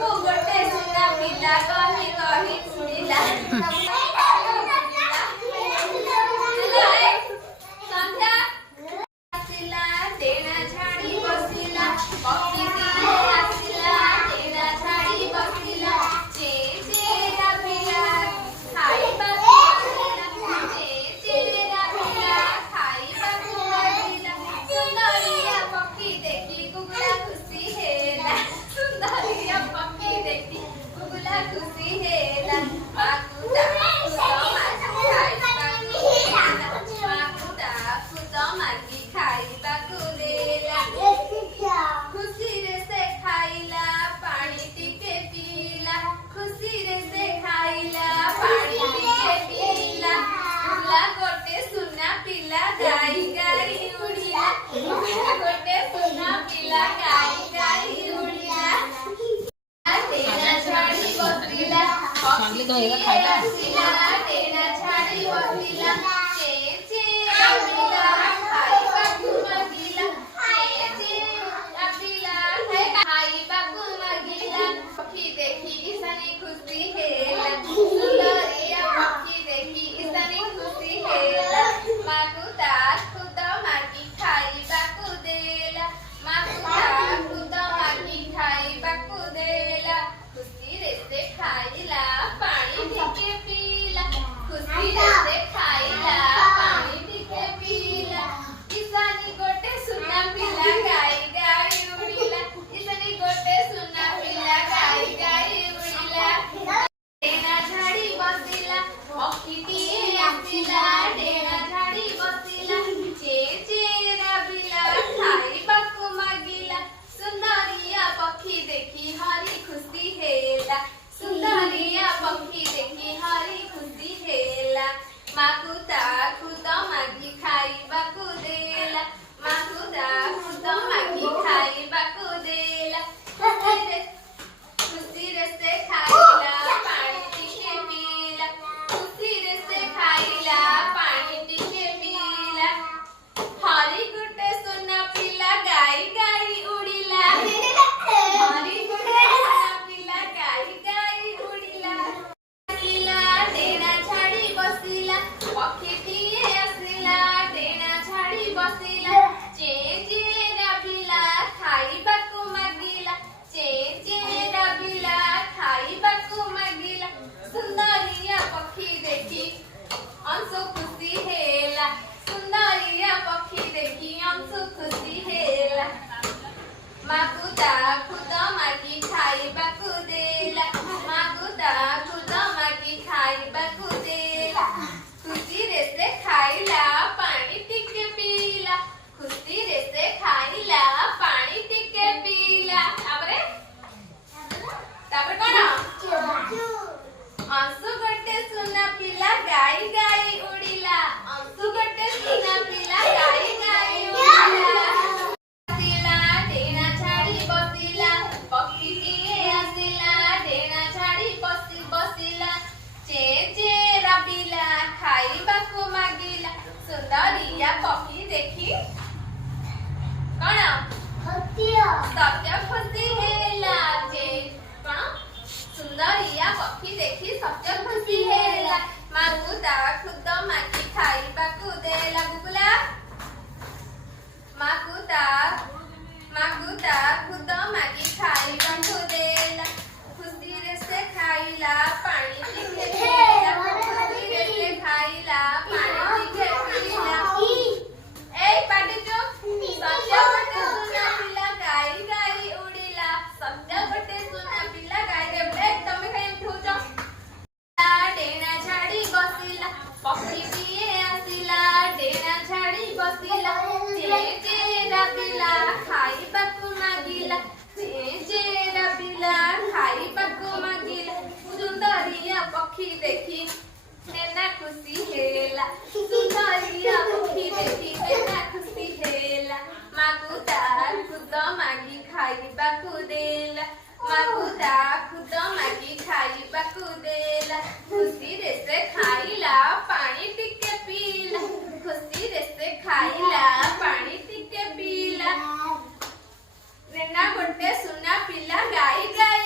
ଗୋଟେ ସୁନା ପିଲା କହି କହି ଉଡ଼ିଲା ସନ୍ଧ୍ୟା ଆସିଲା ଡେଣା ଝାଡ଼ି ବସିଲା ପକ୍ଷୀଟିଏ ଆସିଲା ଡେଣା ଝାଡ଼ି ବସିଲା ଚେ ଚେ ରାବିଲା ଖାଇବାକୁ ମାଗିଲା ଚେ ଚେ ରାବିଲା ଖାଇବାକୁ ମାଗିଲା ସୁନ୍ଦରିଆ ପକ୍ଷୀ ଦେଖି କୁକୁଡ଼ା ଖୁସି ହେଲା ସୁନ୍ଦରିଆ ପକ୍ଷୀ ଦେଖି କୁକୁଡ଼ା ଖୁସି ହେଲା ମାକୁ ତାକୁ ମାଗି ଖାଇବାକୁ ଦେଲା ଖୁସିରେ ସେ ଖାଇଲା ପାଣି ଟିକେ ପିଇଲା ଖୁସିରେ ସେ ଖାଇଲା ପାଣି ଟିକେ ପିଇଲା ଉଡ଼ିଲା ଗୋଟେ ସୁନା ପିଲା ଗାଈ ଗାଈ ଉଡ଼ିଲା ଗୋଟେ ସୁନା ପିଲା ଗାଈ ଗାଈ ଉଡ଼ିଲା ଡେଣା ଝାଡ଼ି ବସିଲା ପକ୍ଷୀଟିଏ ଆସିଲା ଡେଣା ଝାଡ଼ି ବସିଲା ଚେ ଚେ ରାବିଲା ଖାଇବାକୁ ମାଗିଲା ଚେ ଚେ ରାବିଲା ଖାଇବାକୁ ମାଗିଲା ପକ୍ଷୀ ଦେଖି ଇଶାନି ଖୁସି ହେଲା ସୁନ୍ଦରିଆ ପକ୍ଷୀ ଦେଖି ଇଶାନି ଖୁସି ହେଲା ମାକୁ ତା ଖୁଦ ମାଗି ଖାଇବାକୁ ଦେଲା ମାକୁ ତା ଖୁଦ ମାଗି ଖାଇବାକୁ ଦେଲା ଖୁସିରେ ସେ ଖାଇଲା ପାଣି ଟିକେ ପିଇଲା ଖୁସିରେ ସେ ଖାଇଲା ପାଣି ଟିକେ ପିଇଲା ଇଶାନି ଗୋଟେ ସୁନା ପିଲା ଗାଈ ଗାଈ ଉଡ଼ିଲା ଇଶାନି ଗୋଟେ ସୁନା ପିଲା ଗାଈ ଗାଈ ଉଡ଼ିଲା ଡେଣା ଝାଡ଼ି ବସିଲା ପକ୍ଷୀଟିଏ ଆସିଲା ଡେଣା ଝାଡ଼ି ବସିଲା ଚେ ଚେ ରାବିଲା ଖାଇବାକୁ ମାଗିଲା ସୁନ୍ଦରିଆ ପକ୍ଷୀ ଦେଖି ହରି ଖୁସି ହେଲା ସୁନ୍ଦରିଆ ପକ୍ଷୀ ଦେଖି ହରି ଖୁସି ହେଲା ମାକୁ ତା ଖୁଦ ମାଗି ଖାଇବାକୁ ଦେଲା ମାକୁ ତା ଖୁଦ ମାଗି ଖାଇବାକୁ ଦେଲା ଖୁସିରେ ସେ ଖାଇଲା ପାଣି ଟିକେ ପିଇଲା ଖୁସିରେ ସେ ଖାଇଲା ପାଣି ଟିକେ ପିଇଲା ହରି ଗୋଟେ ସୁନା ପିଲା ଗାଈ ଗାଈ ଉଡ଼ିଲା ହରି ଗୋଟେ ସୁନା ପିଲା ଗାଈ ଗାଈ ଉଡ଼ିଲା ଆସିଲା ଡେଣା ଝାଡ଼ି ବସିଲା ପକ୍ଷୀଟିଏ ଆସିଲା ଡେଣା ଝାଡ଼ି ବସିଲା ଚେ ଚେ ରାବିଲା ଖାଇବାକୁ ମାଗିଲା ଚେ ଚେ ରାବିଲା ଖାଇବାକୁ ମାଗିଲା ସୁନ୍ଦରିଆ ପକ୍ଷୀ ଦେଖି ଅଂଶୁ ଖୁସି ହେଲା ସୁନ୍ଦରିଆ ପକ୍ଷୀ ଦେଖି ଅଂଶୁ ଖୁସି ହେଲା ମାକୁ ତା ଖୁଦ ମାଗି ଖାଇବାକୁ ଦେଲା ମାକୁ ତା ଖୁଦ ମାଗି ଖାଇବାକୁ ଦେଲା ଖୁସିରେ ସେ ଖାଇଲା ପାଣି ଟିକେ ପିଇଲା ଖୁସିରେ ସେ ଖାଇଲା ପାଣି ଟିକେ ପିଇଲା ତାପରେ କଣ ଅଂଶୁ ଗୋଟେ ସୁନା ପିଲା ଗାଈ ଗାଈ ଉଡ଼ିଲା ଅଂଶୁ ଗୋଟେ ସୁନା ପିଲା ଗାଈ ଗାଈ ଉଡ଼ିଲା ଆସିଲା ଡେଣା ଝାଡ଼ି ବସିଲା ପକ୍ଷୀଟିଏ ଆସିଲା ଡେଣା ଝାଡ଼ି ବସିଲା ଚେ ଚେ ରାବିଲା ଖାଇବାକୁ ମାଗିଲା ସୁନ୍ଦରିଆ ପକ୍ଷୀ ଦେଖି କଣ ସତ୍ୟ ଖୁସି ହେଲା ଯେ କଣ ସୁନ୍ଦରିଆ ପକ୍ଷୀ ଦେଖି ସତ୍ୟ ଖୁସି ହେଲା ମାକୁ ତା ଖୁଦ ମାଗି ଖାଇବାକୁ ଦେଲା ବୁବୁଲା ମାକୁ ତା ଖୁଦ ମାଗି ଖାଇବାକୁ ଦେଲା ଖୁସିରେ ସେ ଖାଇଲା ପାଣି ଟିକେ ପିଇଲା ଖୁସିରେ ସେ ଖାଇଲା ପାଣି ଟିକେ ପିଇଲା ଏଇ ପାଟି ଚୁପ୍ ସତ୍ୟ ଗୋଟେ ସୁନା ପିଲା ଗାଈ ଗାଈ ଉଡ଼ିଲା ସତ୍ୟ ଗୋଟେ ସୁନା ପିଲା ଗାଈ ତମେ କାଇଁ ଉଠଉଛ ଡେଣା ଝାଡ଼ି ବସିଲା ପକ୍ଷୀଟିଏ ଆସିଲା ଡେଣା ଝାଡ଼ି ବସିଲା ଚେ ଚେ ରାବିଲା ଖାଇବାକୁ ମାଗିଲା ଚେ ଚେ ରାବିଲା ଖାଇବାକୁ ମାଗିଲା ସୁନ୍ଦରିଆ ପକ୍ଷୀ ଦେଖି ନେନା ଖୁସି ହେଲା ସୁନ୍ଦରିଆ ପକ୍ଷୀ ଦେଖି ନେନା ଖୁସି ହେଲା ମାକୁ ତା ଖୁଦ ମାଗି ଖାଇବାକୁ ଦେଲା ମାକୁ ତା ଖୁଦ ମାଗି ଖାଇବାକୁ ଦେଲା ଖୁସିରେ ସେ ଖାଇଲା ପାଣି ଟିକେ ପିଇଲା ଖୁସିରେ ସେ ଖାଇଲା ପାଣି ଟିକେ ପିଇଲା ନେନା ଗୋଟେ ସୁନା ପିଲା ଗାଈ ଗାଈ